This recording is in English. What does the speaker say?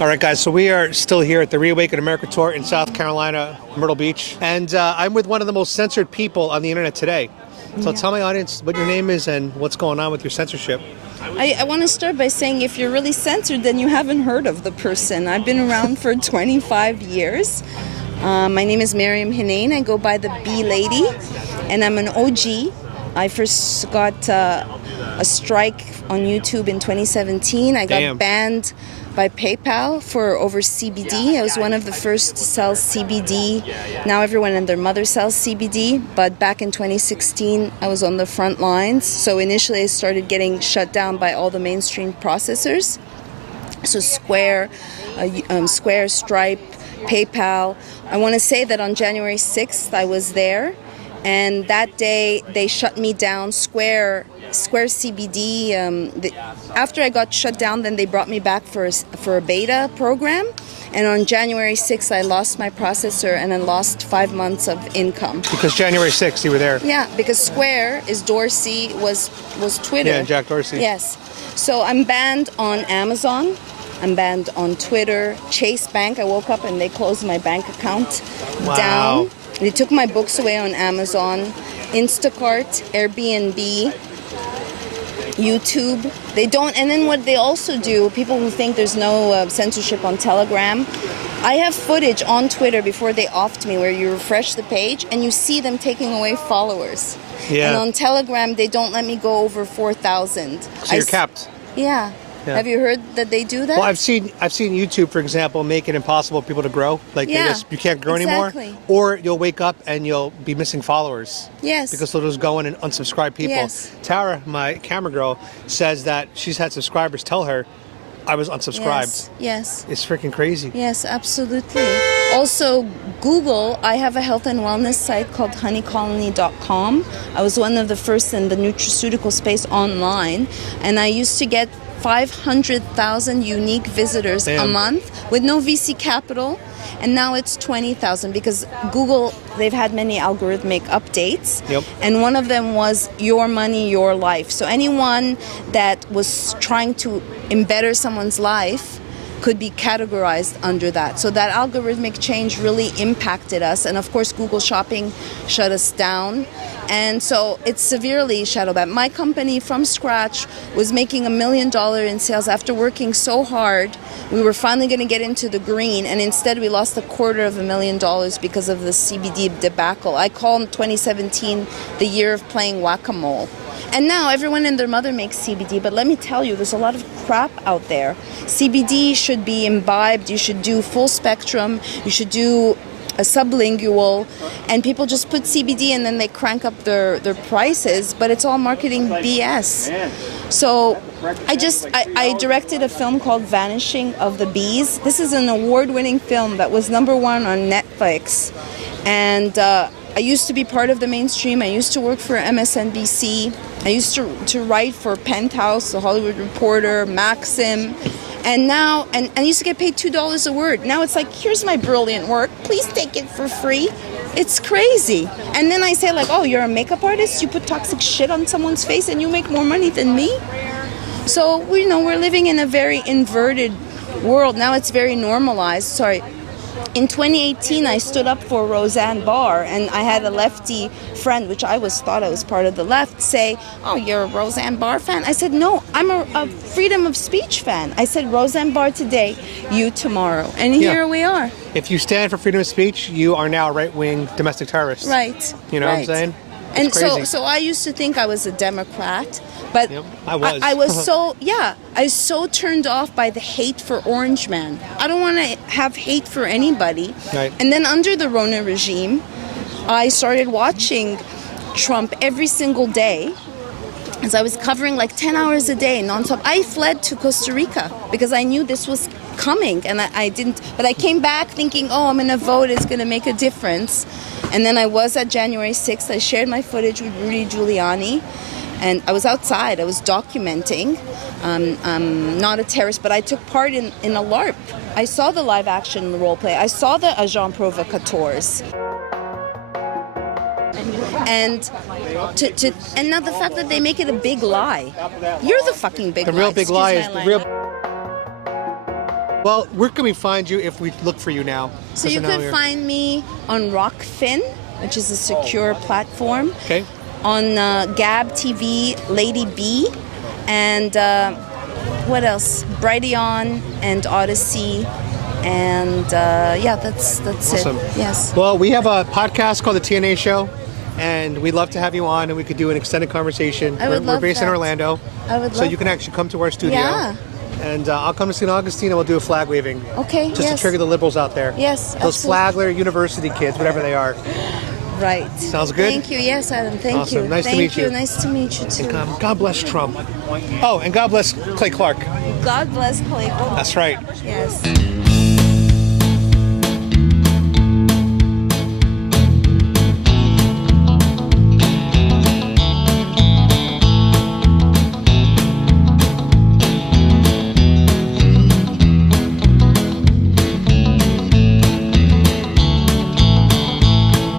All right, guys, so we are still here at the Reawaken America Tour in South Carolina, Myrtle Beach. And I'm with one of the most censored people on the internet today. So tell my audience what your name is and what's going on with your censorship. I want to start by saying if you're really censored, then you haven't heard of the person. I've been around for 25 years. My name is Maryam Heinen. I go by the Bee Lady, and I'm an OG. I first got a strike on YouTube in 2017. I got banned by PayPal for over CBD. I was one of the first to sell CBD. Now everyone and their mother sells CBD, but back in 2016, I was on the front lines. So initially I started getting shut down by all the mainstream processors. So Square, Stripe, PayPal. I want to say that on January 6th, I was there. And that day, they shut me down. Square CBD. After I got shut down, then they brought me back for a beta program. And on January 6th, I lost my processor and I lost 5 months of income. Because January 6th, you were there. Yeah, because Square is Dorsey, was Twitter. Yeah, Jack Dorsey. Yes. So I'm banned on Amazon. I'm banned on Twitter. Chase Bank, I woke up and they closed my bank account down. They took my books away on Amazon, Instacart, Airbnb, YouTube. They don't, and then what they also do, people who think there's no censorship on Telegram, I have footage on Twitter before they offed me where you refresh the page and you see them taking away followers. Yeah. And on Telegram, they don't let me go over 4,000. So you're capped. Yeah. Yeah. Have you heard that they do that? Well, I've seen YouTube, for example, make it impossible for people to grow. Like you can't grow anymore. Or you'll wake up and you'll be missing followers. Yes. Because they'll just go in and unsubscribe people. Yes. Tara, my camera girl, says that she's had subscribers tell her, I was unsubscribed. Yes. It's freaking crazy. Yes, absolutely. Also, Google, I have a health and wellness site called honeycolony.com. I was one of the first in the nutraceutical space online. And I used to get 500,000 unique visitors a month with no VC capital, and now it's 20,000 because Google, they've had many algorithmic updates, and one of them was your money, your life. So anyone that was trying to embetter someone's life could be categorized under that. So that algorithmic change really impacted us, and of course Google Shopping shut us down. And so it's severely shadow banned. My company from scratch was making $1 million in sales after working so hard. We were finally going to get into the green, and instead we lost $250,000 because of the CBD debacle. I call 2017 the year of playing whack-a-mole. And now everyone and their mother makes CBD, but let me tell you, there's a lot of crap out there. CBD should be imbibed, you should do full spectrum, you should do a sublingual, and people just put CBD and then they crank up their prices, but it's all marketing BS. So I directed a film called Vanishing of the Bees. This is an award-winning film that was #1 on Netflix. And I used to be part of the mainstream. I used to work for MSNBC. I used to write for Penthouse, The Hollywood Reporter, Maxim. And now, and I used to get paid $2 a word. Now it's like, here's my brilliant work. Please take it for free. It's crazy. And then I say like, oh, you're a makeup artist? You put toxic shit on someone's face and you make more money than me? So, we're living in a very inverted world. Now it's very normalized. Sorry. In 2018, I stood up for Roseanne Barr, and I had a lefty friend, which I thought I was part of the left, say, oh, you're a Roseanne Barr fan? I said, no, I'm a freedom of speech fan. I said, Roseanne Barr today, you tomorrow. And here we are. If you stand for freedom of speech, you are now a right-wing domestic terrorist. Right. You know what I'm saying? And so I used to think I was a Democrat, but I was so turned off by the hate for Orange Man. I don't want to have hate for anybody. Right. And then under the Rona regime, I started watching Trump every single day. As I was covering like 10 hours a day nonstop. I fled to Costa Rica because I knew this was coming, and I didn't. But I came back thinking, oh, I'm going to vote. It's going to make a difference. And then I was at January 6th. I shared my footage with Rudy Giuliani. And I was outside. I was documenting. I'm not a terrorist, but I took part in a LARP. I saw the live action role play. I saw the agents provocateurs. And and now the fact that they make it a big lie. You're the fucking big lie. The real big lie is the real. Well, where can we find you if we look for you now? So you can find me on Rockfin, which is a secure platform. Okay. On Gab TV, Lady B, and what else? Brighteon and Odyssey, and that's Awesome. it. Yes. Well, we have a podcast called the T&A Show, and we'd love to have you on, and we could do an extended conversation. I would love We're based in that. Orlando, I would so love you can actually come to our studio. Yeah. And I'll come to St. Augustine, and we'll do a flag waving. Okay. Just yes. to trigger the liberals out there. Yes. Those absolutely. Flagler University kids, whatever they are. Right. Sounds good? Thank you. Yes, Adam. Thank Awesome. you. Nice to Thank meet you. Nice to meet you too. And God bless Trump. Oh, and God bless Clay Clark. God bless Claypool. That's right. Yes.